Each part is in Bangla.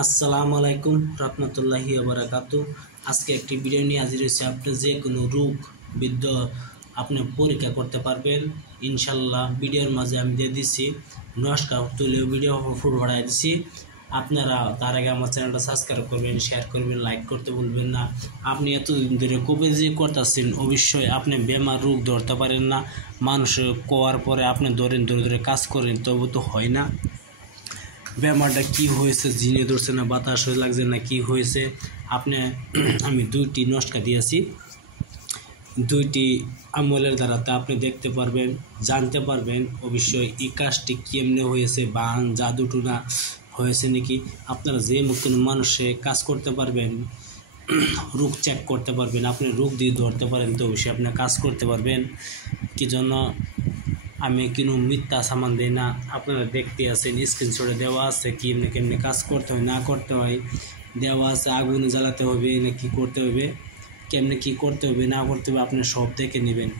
আসসালামু আলাইকুম রহমতুল্লাহি ওয়া বারাকাতুহু। আজকে একটি ভিডিও নিয়ে হাজির হয়েছি। আপনি যে কোনো রোগ বিদ্ধ আপনি পরীক্ষা করতে পারবেন ইনশাল্লাহ। ভিডিওর মাঝে আমি দিয়ে দিচ্ছি নমস্কার তুলে ভিডিও ফুট বাড়াই দিচ্ছি। আপনারা তার আগে আমার চ্যানেলটা সাবস্ক্রাইব করবেন, শেয়ার করবেন, লাইক করতে ভুলবেন না। আপনি এতদিন ধরে কবিরাজি করতেছেন, অবশ্যই আপনি বেমার রোগ ধরতে পারেন না। মানুষের কোয়ার পরে আপনি ধরে ধরে কাজ করেন, তবু তো হয় না। বেমারটা কি হয়েছে, জিনে ধরছে না বাতাস লাগছে না কি হয়েছে। আমি দুইটি নস্কা দিয়েছি, দুইটি আমলের দ্বারাতে আপনি দেখতে পারবেন, জানতে পারবেন অবশ্যই এই কাজটি কেমনে হয়েছে, বান জাদুটুনা হয়েছে নাকি। আপনারা যে কোনো মানুষে কাজ করতে পারবেন, রোগ চেক করতে পারবেন, আপনি রোগ দিয়ে ধরতে পারেন, তো অবশ্যই আপনি কাজ করতে পারবেন। কি জন্য আমি কোনো মিথ্যা সামান দিই না। আপনারা দেখতে আছেন, স্ক্রিনশটে দেওয়া আছে কেমনি কেমনি কাজ করতে হয় না করতে হয়, দেওয়া আছে। আগুনে জ্বালাতে হবে না কি করতে হবে, কেমনি কি করতে হবে না করতে হবে, আপনি সব দেখে নেবেন।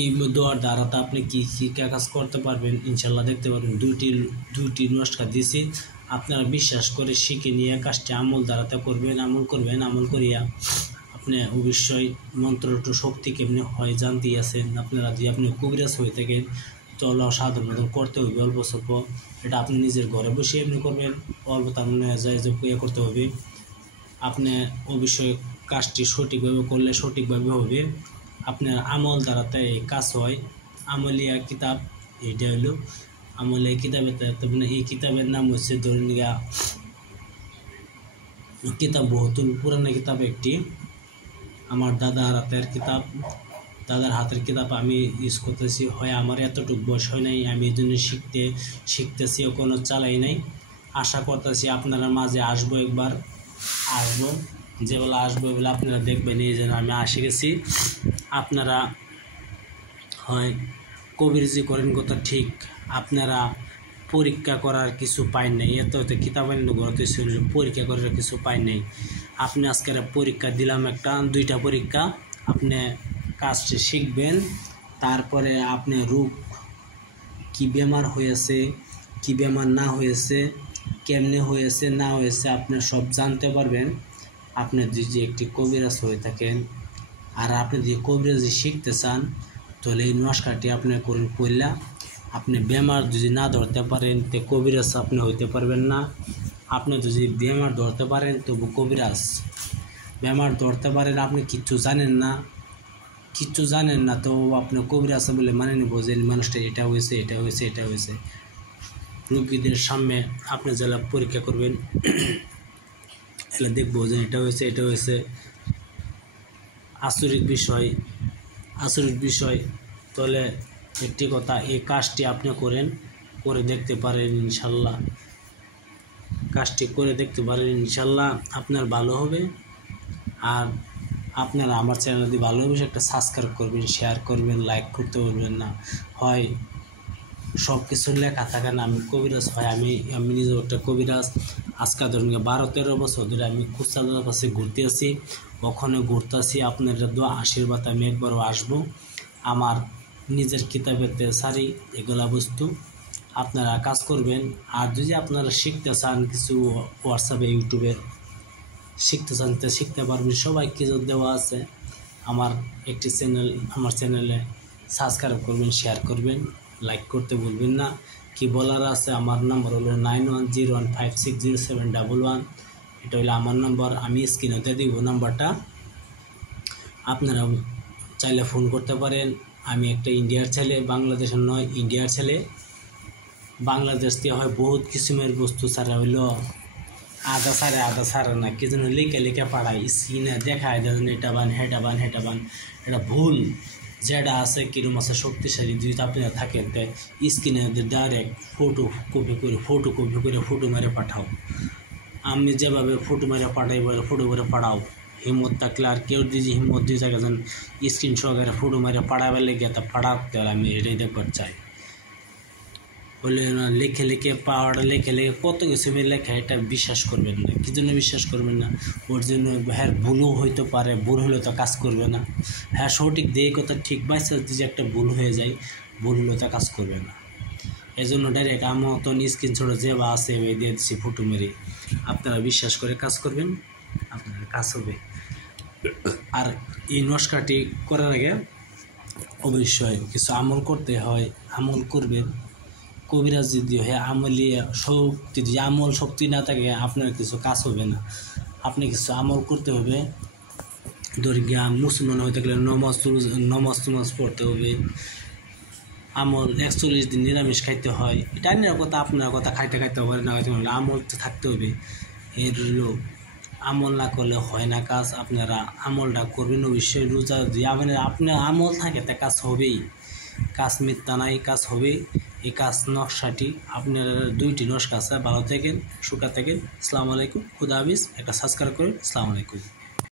এই দেওয়ার দ্বারাতে আপনি কি কি কাজ করতে পারবেন ইনশাল্লাহ দেখতে পারবেন। দুইটি নস্কা দিয়েছি, আপনারা বিশ্বাস করে শিখে নিয়ে কাজটি আমল দ্বারাতে করবেন। আমল করিয়া আপনি অবশ্যই মন্ত্রটা শক্তি কেমনি হয় জানতে আছেন। আপনারা যদি আপনি কবিরাজ হয়ে থাকেন তাহলে সাধারণত করতে হবে অল্প স্বল্প। এটা আপনি নিজের ঘরে বসে এমনি করবেন, অল্প তার মানে যায় যে করতে হবে। আপনি অবশ্যই কাজটি সঠিকভাবে করলে সঠিকভাবে হবে। আপনার আমল দ্বারাতে এই কাজ হয়। আমলিয়া কিতাব এইটা হলো আমলিয়া কিতাবের, এই কিতাবের নাম হচ্ছে দৈনিকা কিতাব, বহুতুল পুরানো কিতাব একটি। আমার দাদার হাতের কিতাব আমি ইউজ করতেছি। হয় আমার এতটুকু বয়স হয় নাই, আমি এই জন্য শিখতেছি, কোনো চালাই নাই। আশা করতেছি আপনারা মাঝে আসবো, একবার আসবো, যেবেলা আসবো বলে আপনারা দেখবেন এই জন্য আমি আসে গেছি। আপনারা হয় কবিরাজি করেন কথা ঠিক, আপনারা পরীক্ষা করার কিছু পাই নাই। এত কিতাব ঘরতে পরীক্ষা করার কিছু পাই নাই। আপনি আজকে পরীক্ষা দিলাম, দুইটা পরীক্ষা। আপনি কাজটি শিখবেন, তারপরে আপনি রোগ কি বেমার হয়েছে, কি বেমার না হয়েছে, কেমনে হয়েছে না হয়েছে, আপনি সব জানতে পারবেন। আপনি যদি একটি কবিরাজ হয়ে থাকেন আর আপনি যদি কবিরাজি শিখতে চান, তাহলে এই নস্কাটি আপনি করেন পড়লা। আপনি বেমার যদি না ধরতে পারেন তো কবিরাজ আপনি হইতে পারবেন না। আপনি যদি বেমার ধরতে পারেন তবু কবিরাজ। বেমার ধরতে পারেন, আপনি কিচ্ছু জানেন না তো আপনি কবিরাজ বলে মানে নিব যে মানুষটা এটা হয়েছে। রোগীদের সামনে আপনি যারা পরীক্ষা করবেন এলে দেখবো যে এটা হয়েছে। আচরিত বিষয়। তাহলে একটি কথা, এই কাজটি আপনি করে দেখতে পারেন ইনশাল্লাহ। আপনার ভালো হবে। আর আপনারা আমার চ্যানেল যদি ভালো হবে একটা সাবস্ক্রাইব করবেন, শেয়ার করবেন, লাইক করতে বলবেন না। হয় সব কিছু লেখা থাকে না, আমি কবিরাজ হয়, আমি নিজেও একটা কবিরাজ। আজকে ধরুন 12-13 বছর ধরে আমি কুস্তাদার কাছে ওখানে ঘুরতেছি। আপনার দোয়া আশীর্বাদ আমি একবারও আসবো। আমার নিজের কিতাবেতে সারি এগুলা বস্তু আপনারা কাজ করবেন। আর যদি আপনারা শিখতে চান কিছু, হোয়াটসঅ্যাপে ইউটিউবে শিখতে চান তো শিখতে পারবেন। সবাই কিছু দেওয়া আছে। আমার চ্যানেলে সাবস্ক্রাইব করবেন, শেয়ার করবেন, লাইক করতে ভুলবেন না। কি বলার আছে, আমার নাম্বার হলো 9101560711। এটা হলো আমার নাম্বার, আমি স্ক্রিনে দিয়ে দিব নাম্বারটা। আপনারা চাইলে ফোন করতে পারেন। আমি একটা ইন্ডিয়ার ছেলে, বাংলাদেশের নয়, ইন্ডিয়ার ছেলে। বাংলাদেশ থেকে হয় বহুত কিসিমের বস্তু ছাড়া হইলো আধা সারে না, কি যেন লেখা পাঠায়, স্ক্রিনে দেখায় দেন এটা বান হেটা বান। এটা ভুল। যেটা আছে কিরম আছে শক্তিশালী, যদি আপনারা থাকেন তাই স্ক্রিনে ডাইরেক্ট ফটো কপি করে ফটো মেরে পাঠাও। আমি যেভাবে ফটো মেরে পাঠাই বলে ফটো করে পাঠাও। হিম্মত থাকলে আর কেউ যদি হিম্মত দিয়ে থাকে যেন স্ক্রিন সহকারে ফটো মেরে পাঠাবার লেগে তা পাঠাতে হলে আমি এটাই দেখবার চাই। বলে না লেখে পাওয়াটা লেখে কত কিছু লেখা, এটা বিশ্বাস করবেন না। কি জন্য বিশ্বাস করবেন না? ওর জন্য হ্যাঁ ভুলও হইতে পারে, ভুল হলে তো কাজ করবে না। হ্যাঁ সঠিক দিয়ে কথা ঠিক বাইসা যদি একটা ভুল হয়ে যায়, ভুল হলে তো কাজ করবে না। এই জন্য ডাইরেক্ট আমার মতন স্ক্রিনশট যে বা আছে দিয়ে দিচ্ছি ফটো মেরে। আপনারা বিশ্বাস করে কাজ করবেন, আপনার কাজ হবে। আর এই নস্কাটি করার আগে অবশ্যই কিছু আমল করতে হয়, আমল করবেন। কবিরাজ যদি হয় আমলি শক্তি, যদি আমল শক্তি না থাকে আপনার কিছু কাজ হবে না। আপনি কিছু আমল করতে হবে। ধরে গিয়া মুসলমান হয়ে থাকলে নমাজ পড়তে হবে। আমল 41 দিন নিরামিষ খাইতে হয়। এটা নিরার কথা, আপনার কথা খাইতে হবে না খাইতে হবে, আমল তো থাকতে হবে। এর হলো আমল না করলে হয় না কাজ। আপনারা আমলটা করবেন অবশ্যই। রোজা যদি আপনার আমল থাকে তা কাজ হবেই, কাজ মিথ্যা নাই, কাজ হবে। এই কাজ নকশাটি আপনার 2টি নকশা আছে। ভালো থাকেন, সুখে থাকেন। আসসালামু আলাইকুম, খুদা হাফেজ। একটা সাবস্ক্রাইব করুন। আসসালামু আলাইকুম।